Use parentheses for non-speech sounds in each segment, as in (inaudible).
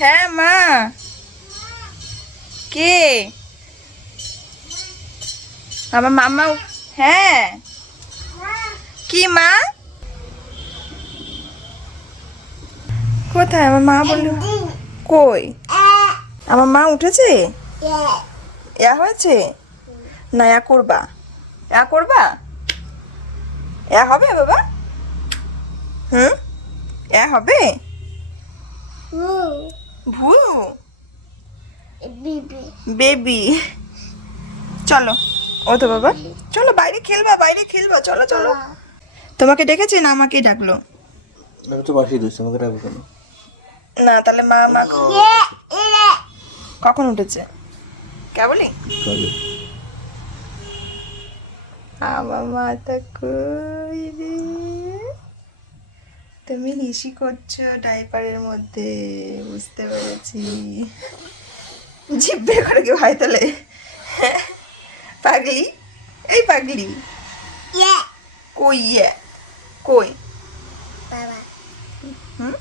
হ্যাঁ মা। কে? আমার মামা হ্যাঁ। কি, মা? কোথায়? আমার মা বলল, কই? আমার মা উঠেছে? ইয়া হয়েছে? না, ইয়া করবা। ইয়া করবা? ইয়া হবে, বাবা? হুম? ইয়া হবে? ভু বেবি চলো ও তো বাবা। চলো বাইরে খেলবা বাইরে খেলবা। চলো চলো। তোমাকে ডেকেছে না আমাকে ডাকলো? আমি তো বাসি দিচ্ছি আমাকে ডাকবো কেন? না তাহলে মা মা কখন উঠেছে? কেবলই? কবে? আমার মাথা কই রে তুমি হিসি করছ ডাইপারের মধ্যে বুঝতে পেরেছি। জিভ বের করে কেউ হয় তাহলে। পাগলি? এই পাগলি। কই ইয়ে? কই? হুম?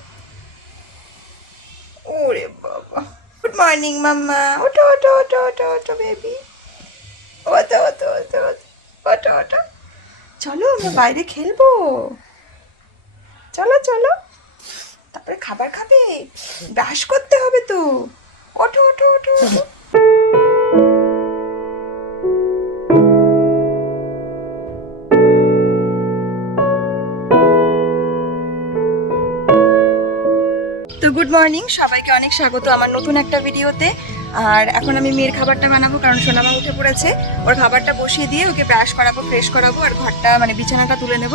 ওরে বাবা। Good morning mumma. ওঠো ওঠো ওঠো ওঠো ওঠো বেবি ওঠো ওঠো ওঠো ওঠো। ওঠো ওঠো। চলো আমরা বাইরে খেলব। চলো চলো। তারপরে খাবার খাবে? ব্রাশ করতে হবে তো। ওঠো ওঠো ওঠো ওঠো। তো গুড মর্নিং সবাইকে অনেক স্বাগত আমার নতুন একটা ভিডিওতে আর এখন আমি মেয়ের খাবারটা বানাবো, কারণ সোনামা উঠে পড়েছে। ওর খাবারটা বসিয়ে দিয়ে ওকে ব্রাশ করাবো ফ্রেশ করাবো, আর ঘরটা মানে বিছানাটা তুলে নেব।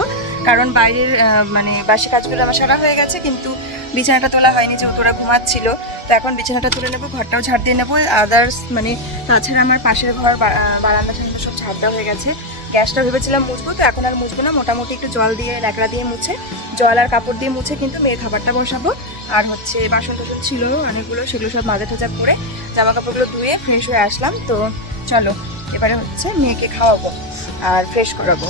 কারণ বাইরের মানে বাসি কাজগুলো আমার সারা হয়ে গেছে, কিন্তু বিছানাটা তোলা হয়নি যেহেতু ওরা ঘুমাচ্ছিল, তো এখন বিছানাটা তুলে নেব, ঘরটাও ঝাড় দিয়ে নেব। আদার্স মানে তাছাড়া আমার পাশের ঘর বারান্দা ঠান্ডা সব ঝাড় দেওয়া হয়ে গেছে। গ্যাসটা ভেবেছিলাম মুছবো, তো এখন আর মুছবো না। মোটামুটি একটু জল দিয়ে, ল্যাকড়া দিয়ে মুছে, জল আর কাপড় দিয়ে মুছে কিন্তু মেয়ের খাবারটা বসাবো। আর হচ্ছে বাসন টাসন ছিল অনেকগুলো, সেগুলো সব মাজা টাজা করে জামা কাপড়গুলো ধুয়ে ফ্রেশ হয়ে আসলাম। তো চলো, এবারে হচ্ছে মেয়েকে খাওয়াবো আর ফ্রেশ করাবো।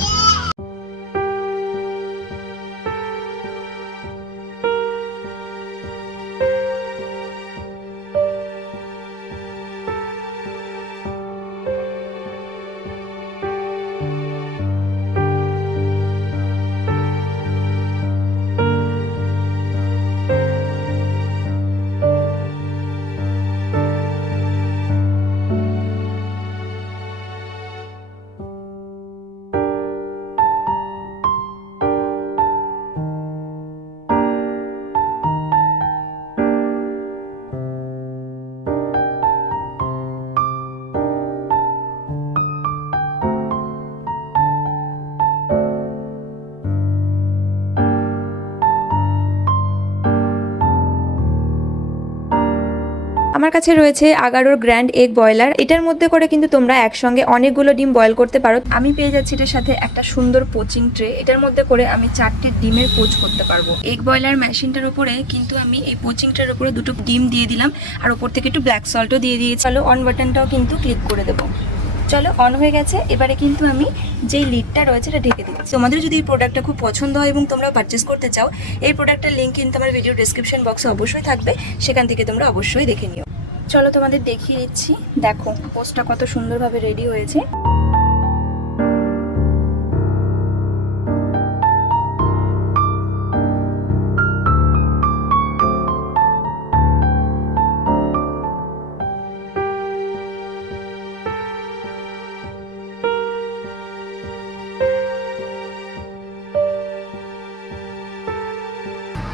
আমার কাছে রয়েছে আগারোর গ্র্যান্ড এগ বয়লার এটার মধ্যে করে কিন্তু তোমরা একসঙ্গে অনেকগুলো ডিম বয়েল করতে পারো। আমি পেয়ে যাচ্ছি এটার সাথে একটা সুন্দর পোচিং ট্রে। এটার মধ্যে করে আমি চারটে ডিমের পোচ করতে পারব। এগ বয়লার মেশিনটার উপরে কিন্তু আমি এই পোচিং ট্রের উপরে দুটো ডিম দিয়ে দিলাম। আর ওপর থেকে একটু ব্ল্যাক সল্টও দিয়ে দিয়েছি। চলো অন বাটনটাও কিন্তু ক্লিক করে দেবো। চলো অন হয়ে গেছে। এবারে কিন্তু আমি যেই লিডটা রয়েছে এটা ঢেকে দিচ্ছি। তোমাদের যদি এই প্রোডাক্টটা খুব পছন্দ হয় এবং তোমরা পারচেস করতে চাও, এই প্রোডাক্টের লিঙ্ক কিন্তু আমার ভিডিও ডিসক্রিপশন বক্সে অবশ্যই থাকবে। সেখান থেকে তোমরা অবশ্যই দেখে নিও। চলো তোমাদের দেখিয়ে দিচ্ছি। দেখো পোস্টটা কত সুন্দরভাবে রেডি হয়েছে।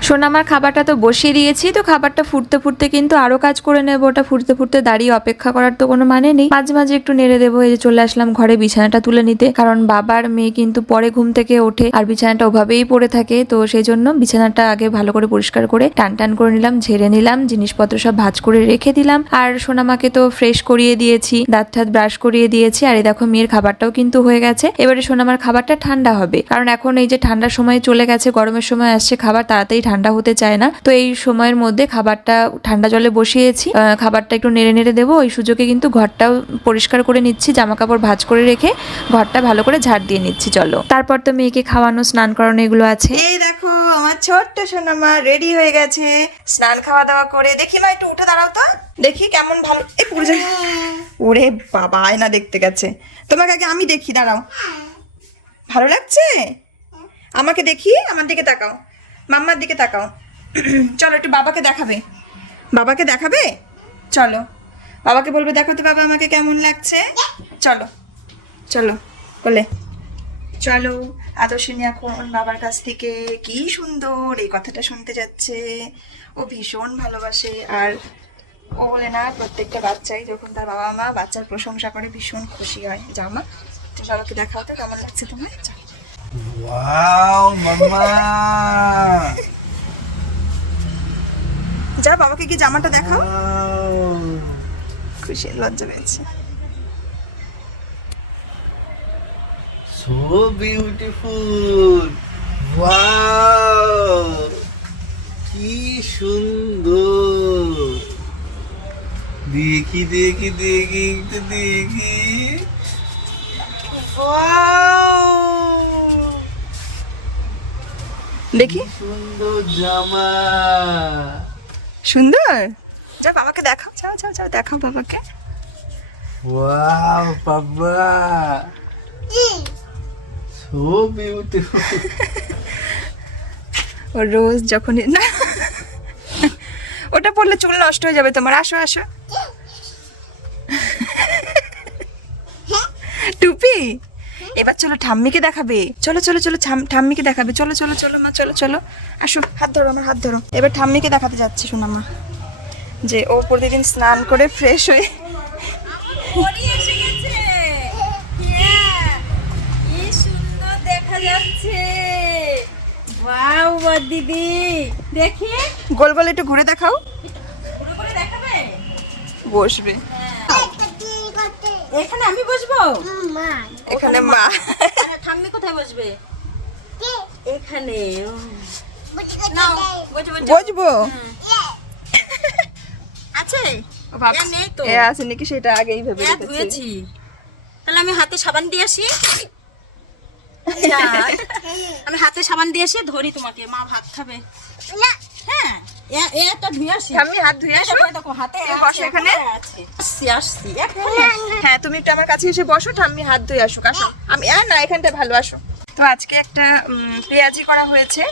সোনামার খাবারটা তো বসিয়ে দিয়েছি, তো খাবারটা ফুটতে ফুটতে কিন্তু আরও কাজ করে নেব। ওটা ফুটতে ফুটতে দাঁড়িয়ে অপেক্ষা করার তো কোনো মানে নেই। মাঝে মাঝে একটু নেড়ে দেবো, এই যে চলে আসলাম ঘরে বিছানাটা তুলে নিতে। কারণ বাবার মেয়ে কিন্তু পরে ঘুম থেকে ওঠে আর বিছানাটা ওভাবেই পড়ে থাকে, তো সেই জন্য বিছানাটা আগে ভালো করে পরিষ্কার করে টান টান করে নিলাম, ঝেড়ে নিলাম, জিনিসপত্র সব ভাজ করে রেখে দিলাম। আর সোনামাকে তো ফ্রেশ করিয়ে দিয়েছি, দাঁত ঠাত ব্রাশ করিয়ে দিয়েছি। আর এই দেখো মেয়ের খাবারটাও কিন্তু হয়ে গেছে। এবারে সোনামার খাবারটা ঠান্ডা হবে। কারণ এখন এই যে ঠান্ডার সময় চলে গেছে, গরমের সময় আসছে, খাবার তাড়াতাড়ি ঠান্ডা হতে চায় না। তো এই সময়ের মধ্যে খাবারটা ঠান্ডা জলে বসিয়েছি। খাবারটা একটু নেড়ে নেড়ে দেবো। ওই সুযোগে কিন্তু ঘরটাও পরিষ্কার করে নিচ্ছি। জামা কাপড় ভাঁজ করে রেখে ঘরটা ভালো করে ঝাড় দিয়ে নিচ্ছি, চলো। তারপর তো মেয়েকে খাওয়ানো, স্নান করানো, এগুলো আছে। এই দেখো, আমার ছোট্ট সোনামা রেডি হয়ে গেছে। স্নান খাওয়া দাওয়া করে দেখি মা, একটু উঠে দাঁড়াও তো। দেখি কেমন ভালো এই পুরো ওরে বাবা, আয়না দেখতে গেছে। তোমাকে আগে আমি দেখি, দাঁড়াও। ভালো লাগছে? আমাকে দেখি, আমার দিকে তাকাও। মাম্মার দিকে তাকাও। চলো, একটু বাবাকে দেখাবে। বাবাকে দেখাবে? চলো। বাবাকে বলবে, দেখো তো বাবা আমাকে কেমন লাগছে। চলো চলো, বলে। চলো আদর্শিনী এখন বাবার কাছ থেকে কি সুন্দর এই কথাটা শুনতে যাচ্ছে। ও ভীষণ ভালোবাসে আর ও বলে, না, প্রত্যেকটা বাচ্চাই যখন তার বাবা মা বাচ্চার প্রশংসা করে ভীষণ খুশি হয়। যাও মা তুমি বাবাকে দেখাও তো, কেমন লাগছে তোমার। Wow mumma. যাও বাবাকে কি জামাটা দেখাও। খুশি লজ্জা পেয়েছে। সো বিউটিফুল ওয়াও কি সুন্দর। দেখি দেখি দেখি দেখি ওয়াও দেখি। সুন্দর? জামা সুন্দর যা বাবাকে দেখাও যাও যাও যাও দেখাও বাবাকে। ওয়াও বাবা। সো বিউটিফুল (laughs) ও রোজ যখন না। (laughs) ওটা পড়লে চুল নষ্ট হয়ে যাবে তোমার। আসো আসো। টুপি? এবার চলো ঠাম্মিকে দেখাবে। চলো চলো চলো ঠাম্মিকে দেখাবে। চলো চলো চলো মা চলো চলো। আসো হাত ধরো আমার হাত ধরো। এবার ঠাম্মিকে দেখাতে যাচ্ছে শোনা মা। যে ও প্রতিদিন স্নান করে ফ্রেশ হয়ে কি সুন্দর দেখা যাচ্ছে। ওয়াও দিদি। দেখি। গোল গোল একটু ঘুরে দেখাও। বসবে। এখানে আমি বসবো? এখানে মা। ঠাম্মি কোথায় বসবে? এখানে। বসবো? আছে? ও নেই তো। এ আছে নাকি সেটা আগেই ভেবে হ্যাঁ ধুয়েছি। তাহলে আমি হাতে সাবান দিয়ে আসি। (laughs) আমি হাতে সাবান দিয়ে আসি ধরি তোমাকে। মা ভাত খাবে। হ্যাঁ হ্যাঁ তুমি একটু আমার কাছে এসে বসো ঠাম্মি হাত ধুয়ে আসুক আসো। আমি না এখানটা ভালো আসো। তো আজকে একটা পেঁয়াজি করা হয়েছে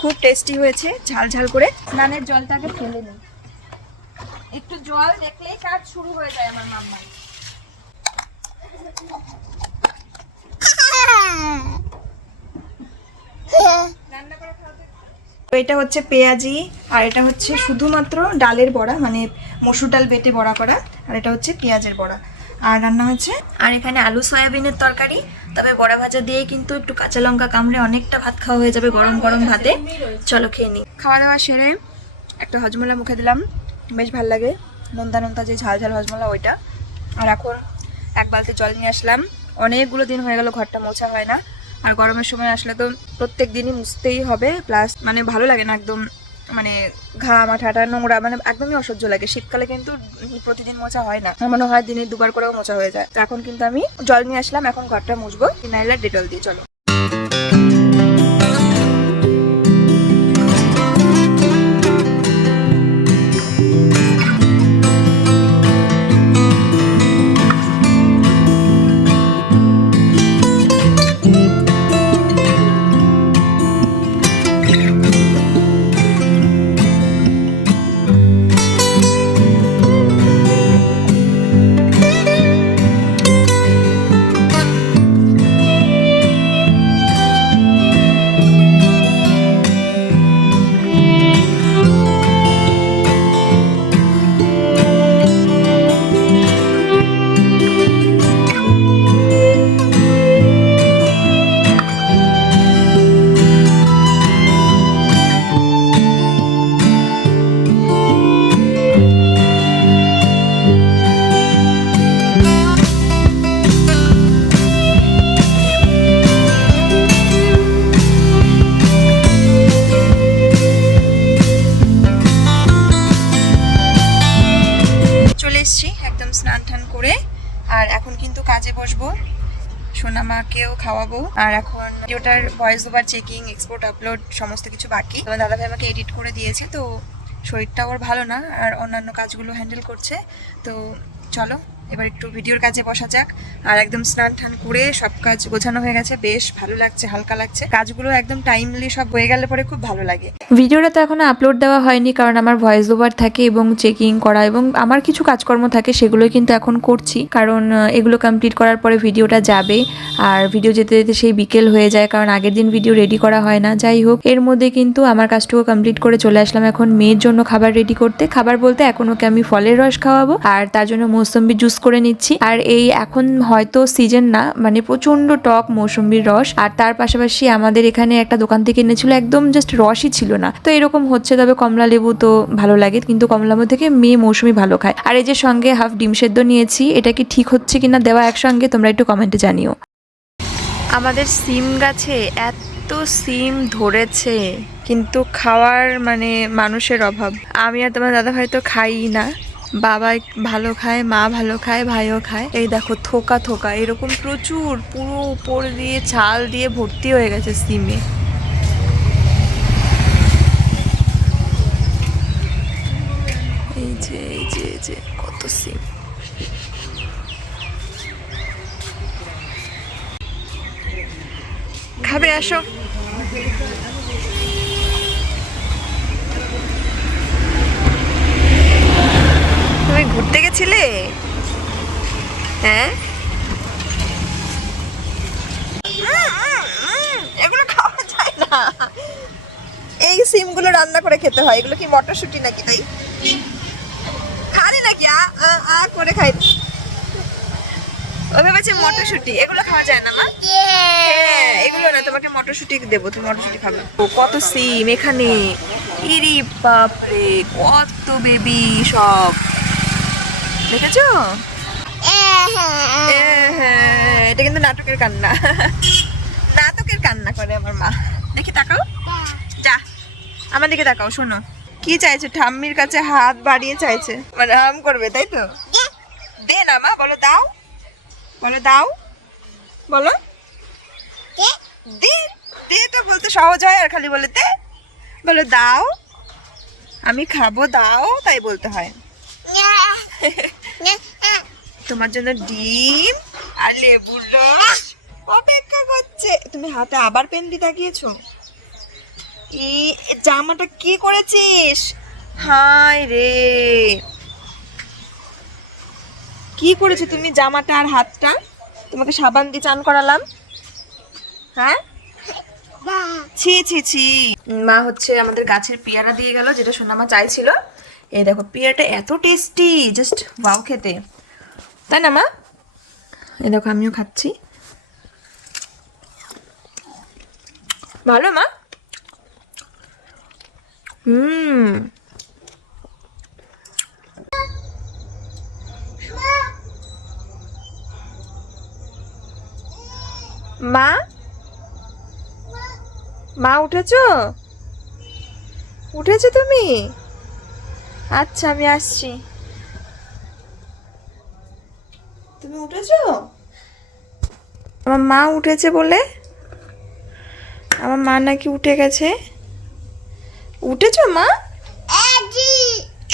খুব টেস্টি হয়েছে ঝাল ঝাল করে। স্নানের জলটাকে ফেলে নিই। একটু জল দেখলেই কাজ শুরু হয়ে যায় আমার মাম্মার। তো এটা হচ্ছে পেঁয়াজি আর এটা হচ্ছে শুধুমাত্র ডালের বড়া মানে মসুর ডাল বেটে বড়া করা আর এটা হচ্ছে পেঁয়াজের বড়া। আর রান্না হচ্ছে? আর এখানে আলু সয়াবিনের তরকারি তবে বড়া ভাজা দিয়ে কিন্তু একটু কাঁচা লঙ্কা কামড়ে অনেকটা ভাত খাওয়া হয়ে যাবে গরম গরম ভাতে। চলো খেয়ে নিই খাওয়া দাওয়া সেরে একটা হজমলা মুখে দিলাম বেশ ভালো লাগে। নোনতা নোনতা যে ঝাল ঝাল হজমলা ওইটা। আর এখন এক বালতি জল নিয়ে আসলাম। অনেকগুলো দিন হয়ে গেল ঘরটা মোছা হয় না। আর গরমের সময় আসলে তো প্রত্যেক দিনই মুছতেই হবে। প্লাস মানে ভালো লাগে না একদম মানে ঘাম আঠাটা নোংরা মানে একদমই অসহ্য লাগে। শীতকালে কিন্তু প্রতিদিন মোচা হয় না। মনে হয় দিনে দুবার করেও মোচা হয়ে যায়। তো এখন কিন্তু আমি জল নিয়ে আসলাম, এখন ঘরটা মুছবো। ফিনাইল আর ডেটল দিয়ে, চলো। এসছি একদম স্নান টান করে। আর এখন কিন্তু কাজে বসবো। সোনামাকেও খাওয়াবো। আর এখন ভিডিওটার voice over checking export upload সমস্ত কিছু বাকি। দাদা দাদাভাই আমাকে এডিট করে দিয়েছে, তো শরীরটা ওর ভালো না, আর অন্যান্য কাজগুলো হ্যান্ডেল করছে। তো চলো এবার একটু ভিডিওর কাজে বসা যাক। আর একদম স্নান টান করে সব কাজ গোছানো হয়ে গেছে। বেশ ভালো লাগছে, হালকা লাগছে। কাজগুলো একদম টাইমলি সব হয়ে গেলে পরে খুব ভালো লাগে। ভিডিওটা তো এখনও আপলোড দেওয়া হয়নি কারণ আমার ভয়েস ওভার থাকে এবং চেকিং করা এবং আমার কিছু কাজকর্ম থাকে সেগুলোই কিন্তু এখন করছি। কারণ এগুলো কমপ্লিট করার পরে ভিডিওটা যাবে। আর ভিডিও যেতে যেতে সেই বিকেল হয়ে যায় কারণ আগের দিন ভিডিও রেডি করা হয় না। যাই হোক, এর মধ্যে কিন্তু আমার কাজটুকু কমপ্লিট করে চলে আসলাম এখন মেয়ের জন্য খাবার রেডি করতে। খাবার বলতে এখন ওকে আমি ফলের রস খাওয়াবো। আর তার জন্য মৌসম্বি জুস করে নিচ্ছি। আর এই এখন হয়তো সিজন না মানে প্রচণ্ড টক মৌসম্বির রস। আর তার পাশাপাশি আমাদের এখানে একটা দোকান থেকে এনেছিল, একদম জাস্ট রসই ছিল না। তো এরকম হচ্ছে, তবে কমলা লেবু তো ভালো লাগে, কিন্তু কমলা লেবু থেকে মেয়ে মৌসুমি ভালো খায়। আর এই যে সঙ্গে হাফ ডিম সেদ্ধ নিয়েছি, এটা কি ঠিক হচ্ছে কিনা দেওয়া একসঙ্গে, তোমরা একটু কমেন্টে জানিও। আমাদের সিম গাছে এত সিম ধরেছে, কিন্তু খাওয়ার মানে মানুষের অভাব। আমি আর তোমার দাদা ভাই তো খাই না। বাবা ভালো খায়, মা ভালো খায়, ভাইও খায়। এই দেখো, থোকা থোকা, এরকম প্রচুর, পুরো উপর দিয়ে ছাল দিয়ে ভর্তি হয়ে গেছে সিমে। এই যে এই যে যে, কত সিম। খাবে, আসো। খেতে হয়? এগুলো কি মটরশুঁটি নাকি? তাই খানি নাকি? আ আ, করে খাই। ও ভেবেছে মটরশুঁটি। এগুলো খাওয়া যায় না মা? হ্যাঁ, এগুলো না তোমাকে মটরশুঁটি দেবো তুমি মটরশুঁটি খাবে। ও কত সিম এখানে। ইরি বাপরে কত বেবি সব। দেখেছ? এ হ্যাঁ, এটা কিন্তু নাটকের কান্না। নাটকের কান্না করে আমার মা। দেখি তাকাও। আমার দিকে তাকাও শোনো। কি চাইছে? ঠাম্মির কাছে হাত বাড়িয়ে চাইছে। মানে আম করবে তাই তো? দে। না মা বলো দাও। বলো দাও। বলো। দে। দে তো বলতে সহজ হয় আর খালি বলে দে। বলো দাও। আমি খাব দাও তাই বলতে হয়। তোমার জন্য ডিম আর লেবুর রস। অপেক্ষা করছে। তুমি হাতে আবার পেন দিয়ে তাকিয়েছো? এই জামাটা কি করেছিস? হায় রে। কি করেছ তুমি জামাটা আর হাতটা? তোমাকে সাবান দিয়ে চান করালাম। হ্যাঁ? ছি ছি ছি। মা হচ্ছে আমাদের গাছের পেয়ারা দিয়ে গেল যেটা সোনামা চাইছিল। এই দেখো পেয়ারাটা এত টেস্টি জাস্ট ওয়াও খেতে। তাই না মা? এই দেখো আমিও খাচ্ছি। ভালো মা? মা? মা উঠেছো? উঠেছো তুমি? আচ্ছা আমি আসছি। তুমি উঠেছো? আমার মা উঠেছে বলে? আমার মা নাকি উঠে গেছে। উঠেছো মা?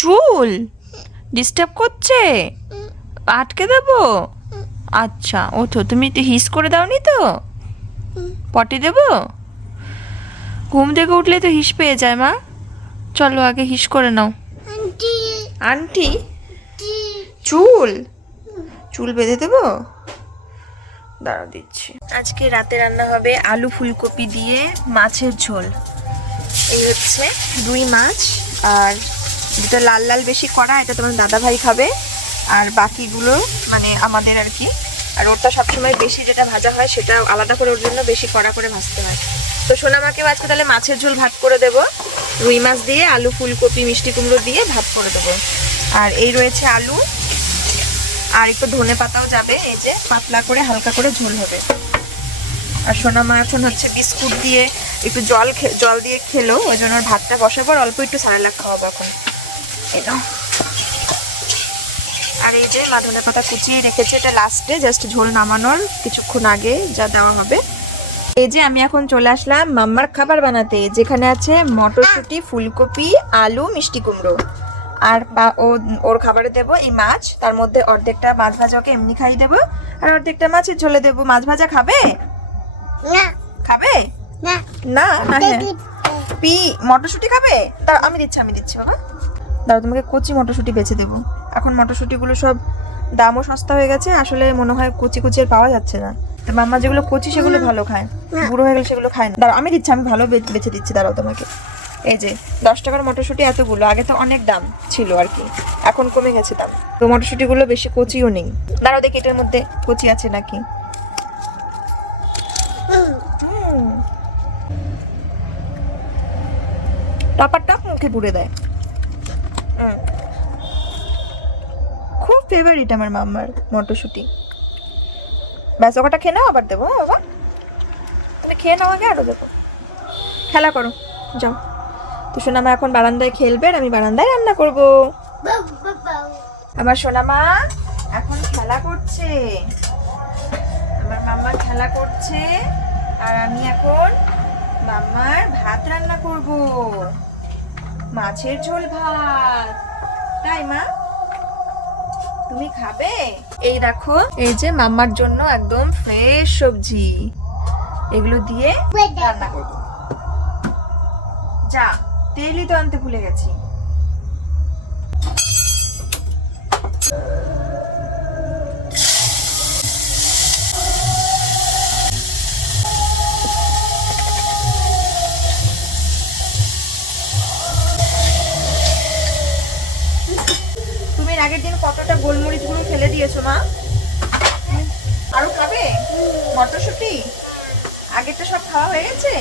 চুল? ডিস্টার্ব করছে? আটকে দেবো? আচ্ছা ওঠো তুমি তো হিস করে দাওনি তো? পটি দেবো? ঘুম থেকে উঠলে তো হিস পেয়ে যায় মা। চলো আগে হিস করে নাও। আন্টি। চুল? চুল বেঁধে দেবো? দাঁড়া দিচ্ছি। আজকে রাতে রান্না হবে আলু ফুলকপি দিয়ে মাছের ঝোল। এই হচ্ছে দুই মাছ, আর যেটা লাল লাল বেশি করা এটা তোমার দাদা ভাই খাবে। আর বাকিগুলো মানে আমাদের আর কি। আর ওরটা সবসময় বেশি যেটা ভাজা হয়, সেটা আলাদা করে ওর জন্য বেশি কড়া করে ভাজতে হয়। তো সোনামাকেও আজকে তাহলে মাছের ঝোল ভাত করে দেবো। রুই মাছ দিয়ে, আলু, ফুলকপি, মিষ্টি কুমড়ো দিয়ে ভাত করে দেবো। আর এই রয়েছে আলু। আর একটু ধনে পাতাও যাবে, এই যে পাতলা করে হালকা করে ঝোল হবে। আর সোনামা এখন হচ্ছে বিস্কুট দিয়ে একটু জল জল দিয়ে খেলো, ওই জন্য ভাতটা বসাবো আর অল্প একটু সারালাক খাওয়াবো এখন। নাও। আর এই যে মা ধনে পাতা কুচিয়ে রেখেছে, এটা লাস্টে জাস্ট ঝোল নামানোর কিছুক্ষণ আগে যা দেওয়া হবে। এই যে আমি এখন চলে আসলাম মাম্মার খাবার বানাতে, যেখানে আছে মটরশুঁটি, ফুলকপি, আলু, মিষ্টি কুমড়ো। আর ও, ওর খাবারে দেবো এই মাছ, তার মধ্যে অর্ধেকটা মাছ ভাজা ওকে এমনি খাইয়ে দেবো, আর অর্ধেকটা মাছের ঝোলে দেবো। মাছ ভাজা খাবে? খাবে? না। না হ্যাঁ। পি মটরশুঁটি খাবে? তা আমি দিচ্ছি আমি দিচ্ছি বাবা। দাও তোমাকে কচি মটরশুঁটি বেছে দেবো। এখন মটরশুঁটিগুলো সব দামও সস্তা হয়ে গেছে আসলে মনে হয় কচি কচি আর পাওয়া যাচ্ছে না। তো মাম্মা যেগুলো কচি সেগুলো ভালো খায়। বুড়ো হয়ে গেলে সেগুলো খায় না। দাঁড়াও আমি দিচ্ছি আমি ভালো বেছে দিচ্ছি দাঁড়াও তোমাকে। এই যে দশ টাকার মটরশুঁটি এতগুলো আগে তো অনেক দাম ছিল আর কি। এখন কমে গেছে দাম। তো মটরশুঁটিগুলো বেশি কচিও নেই। দাঁড়াও দেখি এটার মধ্যে কচি আছে নাকি? টপার টপ মুখে পুড়ে দেয়। খুব ফেভারিট আমার মাম্মার মটরশুঁটি। ব্যাস ওটা খেয়ে নাও, আবার দেবো হ্যাঁ বাবা? তাহলে খেয়ে নাও আগে আরও দেবো। খেলা করো, যাও। তো সোনামা এখন বারান্দায় খেলবে, আর আমি বারান্দায় রান্না করব। আমার সোনামা এখন খেলা করছে। আমার মাম্মা খেলা করছে, আর আমি এখন মাম্মার ভাত রান্না করব। মাছের ঝোল ভাত। তাই মা? তুমি খাবে? এই দেখো, এই যে মাম্মার জন্য একদম ফ্রেশ সবজি। এগুলো দিয়ে রান্না করব। যা, তেলই তো আনতে ভুলে গেছি। আগের দিন কতটা গোলমরিচগুলো ফেলে দিয়েছ মা? আরও খাবে? মটরশুঁটি? আগেরটা সব খাওয়া হয়ে গেছে?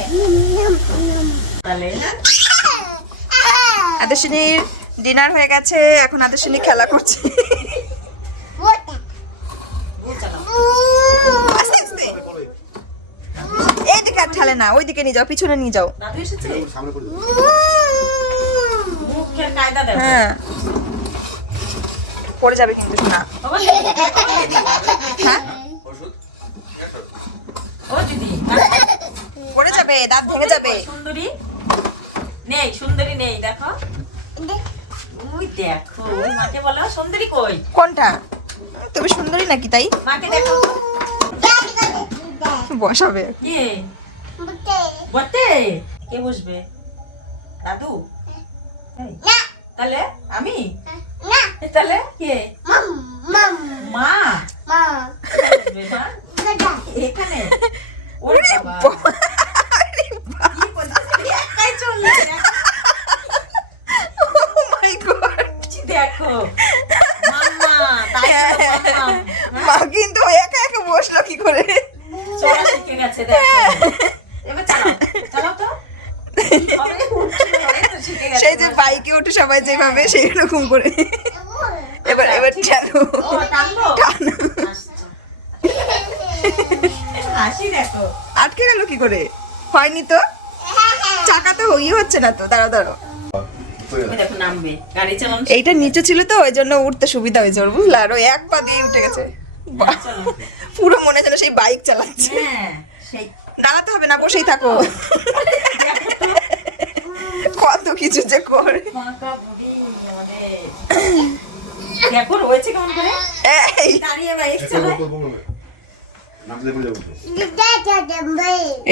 তাহলে আদেশিনীর ডিনার হয়ে গেছে এখন আদেশিনী খেলা করছে। এইদিকে আর ঠালে না ওইদিকে নিয়ে যাও পিছনে নিয়ে যাও। হ্যাঁ। পড়ে যাবে কিন্তু শোনা। হ্যাঁ? ও দিদি পড়ে যাবে দাঁত ভেঙে যাবে। সুন্দরী? নেই সুন্দরী নেই দেখো। মাকে বলো সুন্দরী কই? কোনটা? তুমি সুন্দরী নাকি তাই? মাকে দেখো। বসাবে। কে? বটে। কে বসবে? দাদু? তাহলে আমি? তাহলে কে? মা। মা? এখানে। Oh দেখো। মাম্মা মা কিন্তু একা একা বসল কি করে? চলা শিখে গেছে দেখো। এবার চালাও। চালাও তো। (laughs) হবে, উঠছে, হবে তো, শিখে গেছে সেই যে বাইকে উঠে সবাই যেভাবে সেই রকম করে। এবার এবার। হাসি দেখো। আটকে গেল কি করে? হয়নি তো? চাকা তো হই হচ্ছে না তো গাড়ি চালানো এইটা নিচে ছিল তো ওই জন্য উঠতে সুবিধা হয়েছে ওর বুঝলা? আর ওই এক পা দিয়ে উঠে গেছে। পুরো মনে হচ্ছে সেই বাইক চালাচ্ছে। হ্যাঁ দাঁড়াতে হবে না বসেই থাকো। কত কিছু যে করে। দেখো রয়েছে কেমন করে? দাঁড়িয়ে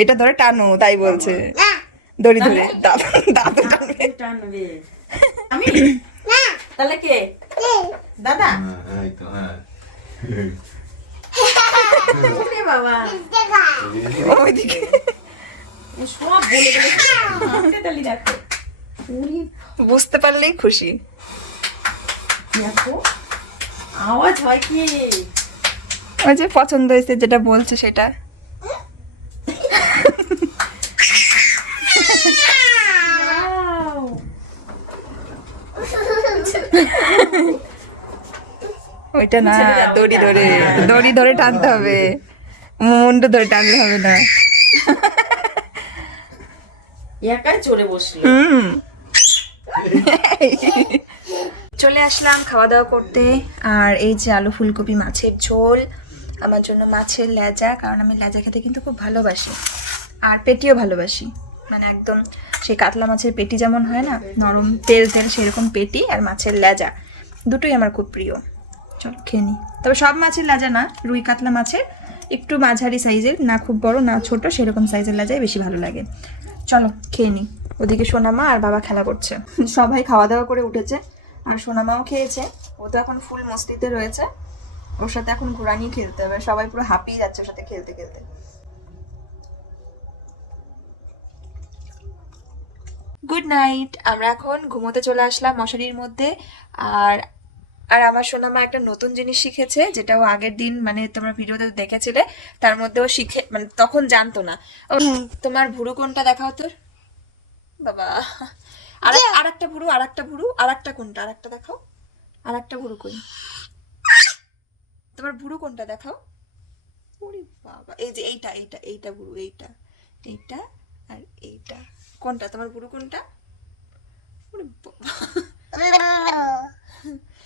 এটা ধরে টানো তাই বলছে। দড়ি ধরে। দাদু টানবে। আমি? তাহলে কে? দাদা? বাবা। ওইদিকে। সব বলে গেলে হাতে তালি দেখো। উড়ি বুঝতে পারলেই খুশি। আওয়াজ হয় কি? ওই যে পছন্দ হয়েছে যেটা বলছে সেটা। ওইটা না দড়ি ধরে দড়ি ধরে টানতে হবে। মুন্ডু ধরে টানলে হবে না। একাই চড়ে বসল। হুম। (laughs) চলে আসলাম খাওয়া দাওয়া করতে। আর এই যে আলু ফুলকপি মাছের ঝোল, আমার জন্য মাছের লেজা, কারণ আমি লেজা খেতে কিন্তু খুব ভালোবাসি। আর পেটিও ভালোবাসি। মানে একদম সেই কাতলা মাছের পেটি যেমন হয় না, নরম তেল তেল সেরকম পেটি আর মাছের লেজা। দুটোই আমার খুব প্রিয়। চল খেয়ে নিই। তবে সব মাছের লেজা না, রুই কাতলা মাছের। একটু মাঝারি সাইজের, না খুব বড়, না ছোট, সেরকম সাইজের লেজাই বেশি ভালো লাগে। চলো খেয়ে নিই। ওদিকে সোনামা আর বাবা খেলা করছে। সবাই খাওয়া দাওয়া করে উঠেছে। আর সোনামাও খেয়েছে। ও তো এখন ফুল মস্তিতে রয়েছে। ওর সাথে এখন ঘোরানি খেলতে হবে। সবাই পুরো হাঁপিয়ে যাচ্ছে ওর সাথে খেলতে খেলতে। গুড নাইট আমরা এখন ঘুমোতে চলে আসলাম মশারির মধ্যে। আর আর আমার সোনামা একটা নতুন জিনিস শিখেছে যেটা ও আগের দিন মানে তোমরা ভিডিওতে দেখেছিলে তার মধ্যে ও শিখে মানে তখন জানতো না। ও তোমার ভুরু কোনটা দেখাও তোর? বাবা। আর আর একটা ভুরু আর একটা ভুরু আর একটা কোনটা? আর একটা দেখাও। আর একটা ভুরু কই তোমার ভুরু কোনটা দেখাও? ওরে বাবা। এই যে এইটা এইটা এইটা ভুরু এইটা এইটা আর এইটা। কোনটা? তোমার ভুরু কোনটা? ওরে বাবা।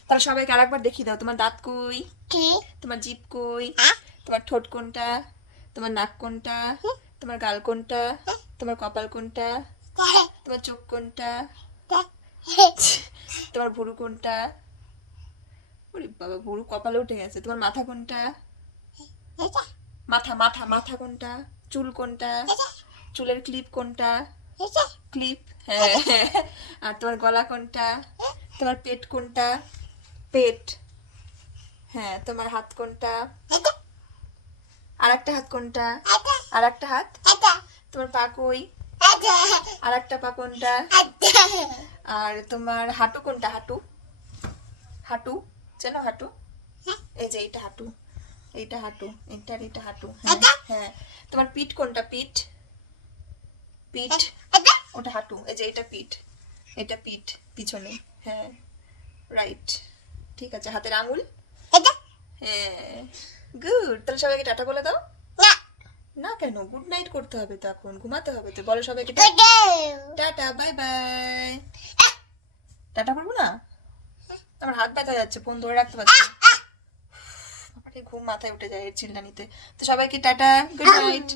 তাহলে সবাইকে আরেকবার দেখিয়ে দাও। তোমার দাঁত কই? তোমার জিভ কই? তোমার ঠোঁট কোনটা? তোমার নাক কোনটা? তোমার গাল কোনটা? তোমার কপাল কোনটা? তোমার চোখ কোনটা? তোমার ভুরু কোনটা? ওরে বাবা ভুরু কপালে উঠে গেছে। তোমার মাথা কোনটা? মাথা মাথা মাথা কোনটা? চুল কোনটা? চুলের ক্লিপ কোনটা? ক্লিপ হ্যাঁ। আর তোমার গলা কোনটা? তোমার পেট কোনটা? পেট। হ্যাঁ তোমার হাত কোনটা? আর একটা হাত কোনটা? আর একটা হাত? তোমার পা কই? আর একটা পা কোনটা আর তোমার হাঁটু কোনটা? হাঁটু? হাঁটু? চেনো হাঁটু? এই যে এইটা হাঁটু। এইটা হাঁটু। এইটা আর এইটা হাঁটু। হ্যাঁ হ্যাঁ। তোমার পিঠ কোনটা? পিঠ? পিঠ? ওটা হাঁটু। এই যে এটা পিঠ। এটা পিঠ পিছনে। হ্যাঁ। রাইট। ঠিক আছে। হাতের আঙুল? হ্যাঁ। গুড। তাহলে সবাইকে টাটা বলে দাও। না কেন? গুড নাইট করতে হবে তো এখন ঘুমাতে হবে তো। বলো সবাইকে টাটা বাই বাই টাটা করব না? আমার হাত ব্যথা যাচ্ছে ফোন ধরে রাখতে পারছি। ঘুম মাথায় উঠে যায় এর চিল্লানিতে। তো সবাইকে টাটা গুড নাইট